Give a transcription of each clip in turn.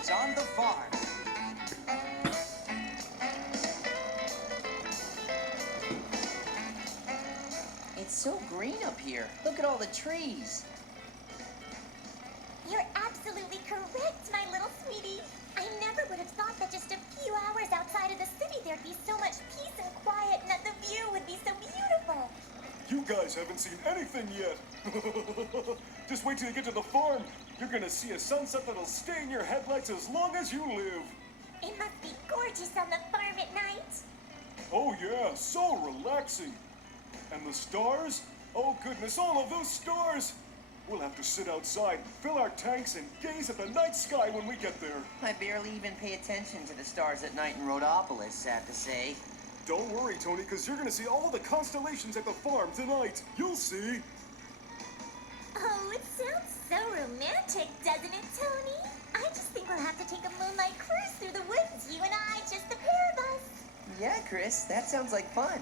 It's on the farm. It's so green up here. Look at all the trees. You're absolutely correct, my little sweetie. I never would have thought that just a few hours outside of the city there'd be so much peace and quiet and that the view would be so beautiful. You guys haven't seen anything yet. Just wait till you get to the farm. You're gonna see a sunset that'll stay in your headlights as long as you live. It must be gorgeous on the farm at night. Oh yeah, so relaxing. And the stars? Oh goodness, all of those stars! We'll have to sit outside, fill our tanks, and gaze at the night sky when we get there. I barely even pay attention to the stars at night in Rhodopolis, sad to say. Don't worry, Tony, because you're gonna see all the constellations at the farm tonight. You'll see. Oh, it sounds so romantic, doesn't it, Tony? I just think we'll have to take a moonlight cruise through the woods, you and I, just the pair of us. Yeah, Chris, that sounds like fun.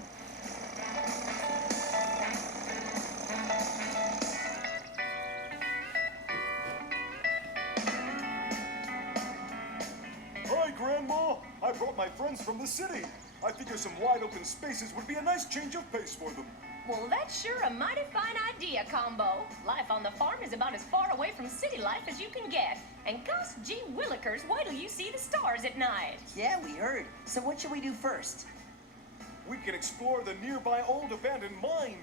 Hi, Grandma. I brought my friends from the city. I figure some wide open spaces would be a nice change of pace for them. Well, that's sure a mighty fine idea, Combo. Life on the farm is about as far away from city life as you can get. And gosh gee willikers, wait till you see the stars at night. Yeah, we heard. So what should we do first? We can explore the nearby old abandoned mine.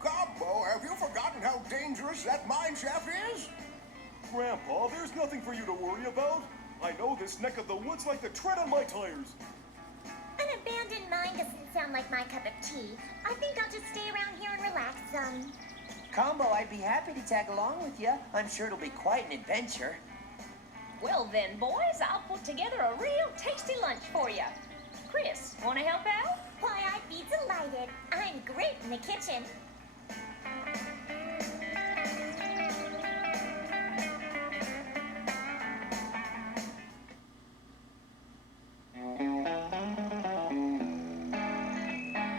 Combo, have you forgotten how dangerous that mine shaft is? Grandpa, there's nothing for you to worry about. I know this neck of the woods like the tread on my tires. An abandoned mine doesn't sound like my cup of tea. I think I'll just stay around here and relax some. Combo, I'd be happy to tag along with you. I'm sure it'll be quite an adventure. Well then, boys, I'll put together a real tasty lunch for you. Chris, want to help out? Why, I'd be delighted. I'm great in the kitchen.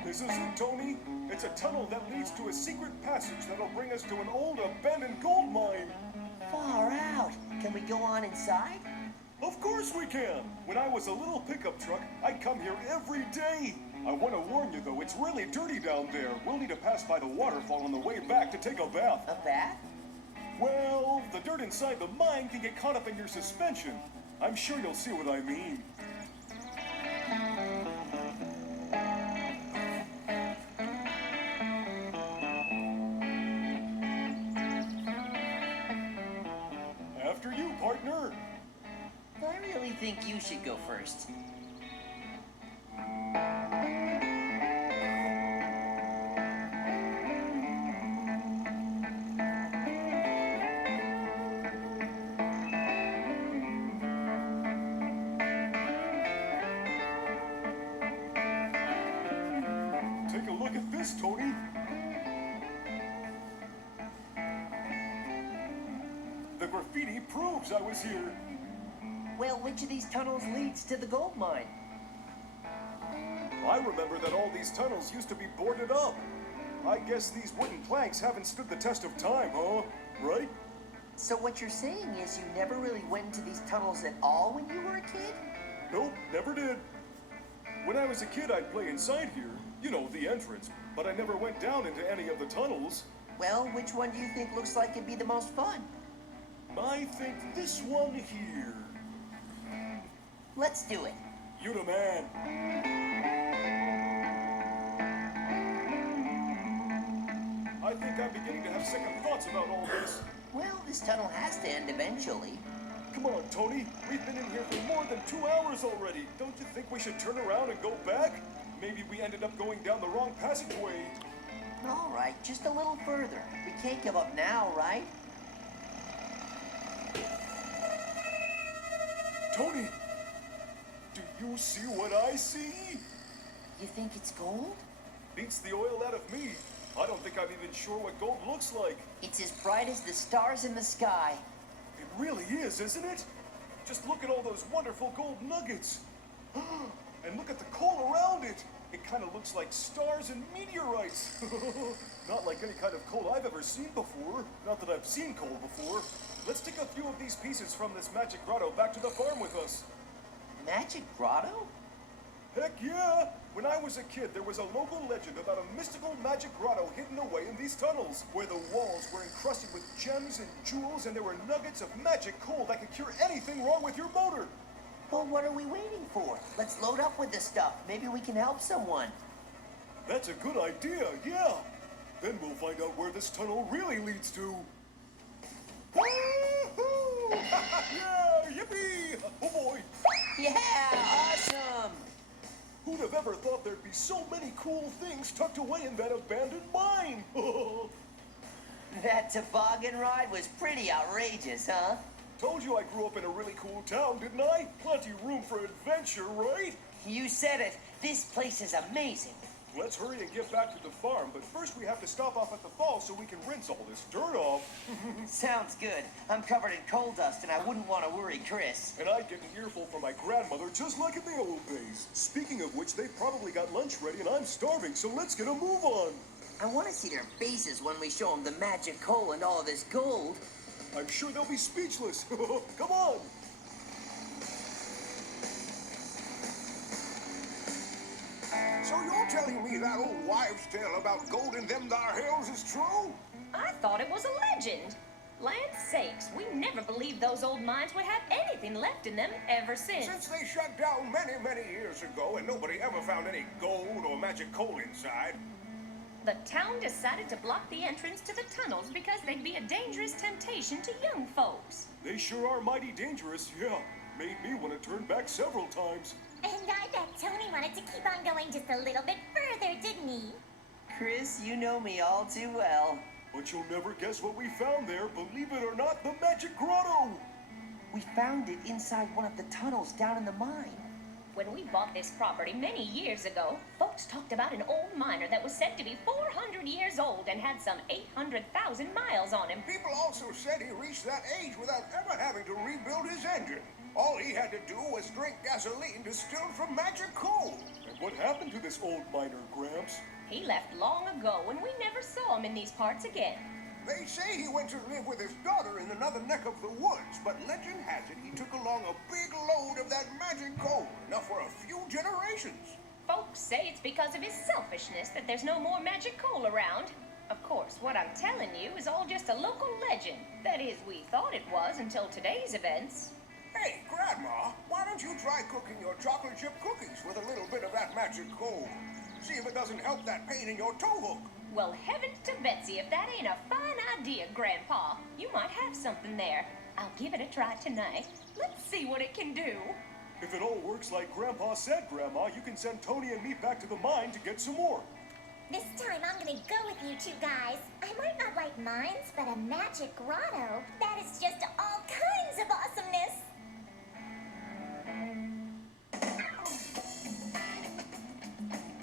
This is it, Tony. It's a tunnel that leads to a secret passage that'll bring us to an old abandoned gold mine. Far out. Can we go on inside? Of course we can. When I was a little pickup truck, I'd come here every day. I want to warn you, though, it's really dirty down there. We'll need to pass by the waterfall on the way back to take a bath. A bath? Well, the dirt inside the mine can get caught up in your suspension. I'm sure you'll see what I mean. After you, partner. I really think you should go first. Take a look at this, Tony. The graffiti proves I was here. Well, which of these tunnels leads to the gold mine? I remember that all these tunnels used to be boarded up. I guess these wooden planks haven't stood the test of time, huh? Right? So what you're saying is you never really went into these tunnels at all when you were a kid? Nope, never did. When I was a kid, I'd play inside here. You know, the entrance. But I never went down into any of the tunnels. Well, which one do you think looks like it'd be the most fun? I think this one here. Let's do it. You the man. I think I'm beginning to have second thoughts about all this. Well, this tunnel has to end eventually. Come on, Tony. We've been in here for more than 2 hours already. Don't you think we should turn around and go back? Maybe we ended up going down the wrong passageway. All right, just a little further. We can't give up now, right? Tony, do you see what I see? You think it's gold? Beats the oil out of me. I don't think I'm even sure what gold looks like. It's as bright as the stars in the sky. It really is, isn't it? Just look at all those wonderful gold nuggets. And look at the coal around it. It kind of looks like stars and meteorites. Not like any kind of coal I've ever seen before. Not that I've seen coal before. Let's take a few of these pieces from this magic grotto back to the farm with us. Magic grotto? Heck yeah! When I was a kid, there was a local legend about a mystical magic grotto hidden away in these tunnels, where the walls were encrusted with gems and jewels, and there were nuggets of magic coal that could cure anything wrong with your motor. Well, what are we waiting for? Let's load up with the stuff. Maybe we can help someone. That's a good idea, yeah. Then we'll find out where this tunnel really leads to. Woo-hoo! Yeah, yippee! Oh boy! Yeah, awesome! Who'd have ever thought there'd be so many cool things tucked away in that abandoned mine? That toboggan ride was pretty outrageous, huh? Told you I grew up in a really cool town, didn't I? Plenty room for adventure, right? You said it. This place is amazing. Let's hurry and get back to the farm, but first we have to stop off at the falls so we can rinse all this dirt off. Sounds good. I'm covered in coal dust, and I wouldn't want to worry Chris. And I'd get an earful from my grandmother just like in the old days. Speaking of which, they've probably got lunch ready and I'm starving, so let's get a move on. I want to see their faces when we show them the magic coal and all this gold. I'm sure they'll be speechless. Come on! So you're telling me that old wives' tale about gold in them thar hills is true? I thought it was a legend. Land's sakes, we never believed those old mines would have anything left in them ever since. Since they shut down many, many years ago and nobody ever found any gold or magic coal inside. The town decided to block the entrance to the tunnels because they'd be a dangerous temptation to young folks. They sure are mighty dangerous, yeah. Made me want to turn back several times. And I bet Tony wanted to keep on going just a little bit further, didn't he? Chris, you know me all too well. But you'll never guess what we found there, believe it or not, the magic grotto! We found it inside one of the tunnels down in the mine. When we bought this property many years ago, folks talked about an old miner that was said to be 400 years old and had some 800,000 miles on him. People also said he reached that age without ever having to rebuild his engine. All he had to do was drink gasoline distilled from magic coal. And what happened to this old miner, Gramps? He left long ago and we never saw him in these parts again. They say he went to live with his daughter in another neck of the woods, but legend has it he took along a big load of that magic coal, enough for a few generations. Folks say it's because of his selfishness that there's no more magic coal around. Of course, what I'm telling you is all just a local legend. That is, we thought it was until today's events. Hey, Grandma, why don't you try cooking your chocolate chip cookies with a little bit of that magic coal? See if it doesn't help that pain in your toe hook. Well, heavens to Betsy, if that ain't a fine idea, Grandpa. You might have something there. I'll give it a try tonight. Let's see what it can do. If it all works like Grandpa said, Grandma, you can send Tony and me back to the mine to get some more. This time I'm gonna go with you two guys. I might not like mines, but a magic grotto, that is just all kinds of awesomeness.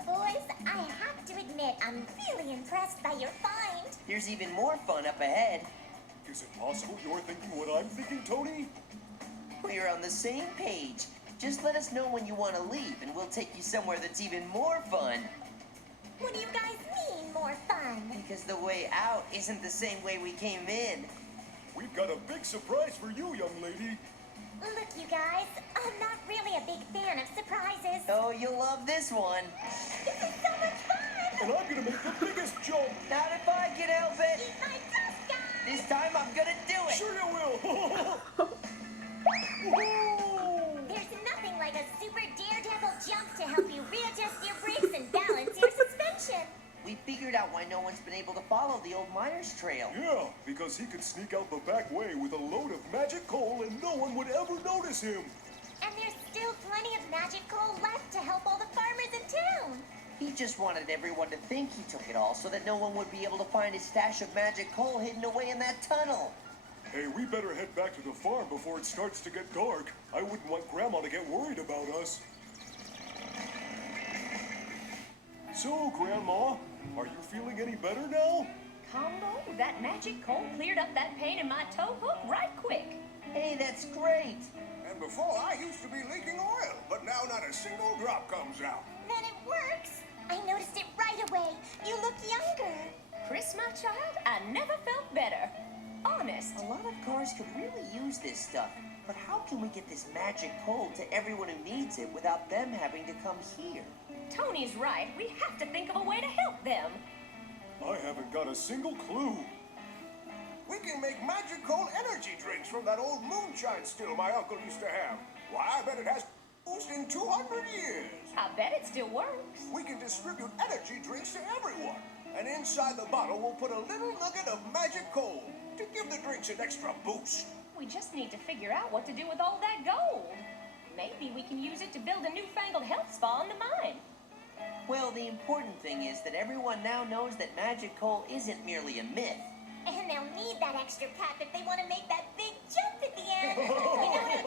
Boys, I have to admit, I'm really impressed by your find. There's even more fun up ahead. Is it possible you're thinking what I'm thinking, Tony? We're on the same page. Just let us know when you want to leave, and we'll take you somewhere that's even more fun. What do you guys mean, more fun? Because the way out isn't the same way we came in. We've got a big surprise for you, young lady. Look, you guys, I'm not really a big fan of surprises. Oh, you'll love this one. This is so much fun! And I'm gonna make the biggest jump. Not if I can help it. Eat my dust, guys! This time I'm gonna do it. Sure you will. Whoa! There's nothing like a super daredevil jump to help you readjust your brakes and balance your suspension. We figured out why no one's been able to follow the old miner's trail. Yeah, because he could sneak out the back way with a load of magic coal and no one would ever notice him. And there's still plenty of magic coal left to help all the farmers in town. He just wanted everyone to think he took it all so that no one would be able to find his stash of magic coal hidden away in that tunnel. Hey, we better head back to the farm before it starts to get dark. I wouldn't want Grandma to get worried about us. So, Grandma, are you feeling any better now? Combo, that magic coal cleared up that pain in my toe hook right quick. Hey, that's great. And before, I used to be leaking oil, but now not a single drop comes out. Then it works. I noticed it right away. You look younger. Chris, my child, I never felt better. Honest. A lot of cars could really use this stuff. But how can we get this magic coal to everyone who needs it without them having to come here? Tony's right. We have to think of a way to help them. I haven't got a single clue. We can make magic coal energy drinks from that old moonshine still my uncle used to have. Why, I bet it has used in 200 years. I bet it still works. We can distribute energy drinks to everyone. And inside the bottle, we'll put a little nugget of magic coal to give the drinks an extra boost. We just need to figure out what to do with all that gold. Maybe we can use it to build a newfangled health spa in the mine. Well, the important thing is that everyone now knows that magic coal isn't merely a myth. And they'll need that extra pep if they want to make that big jump at the end. You know what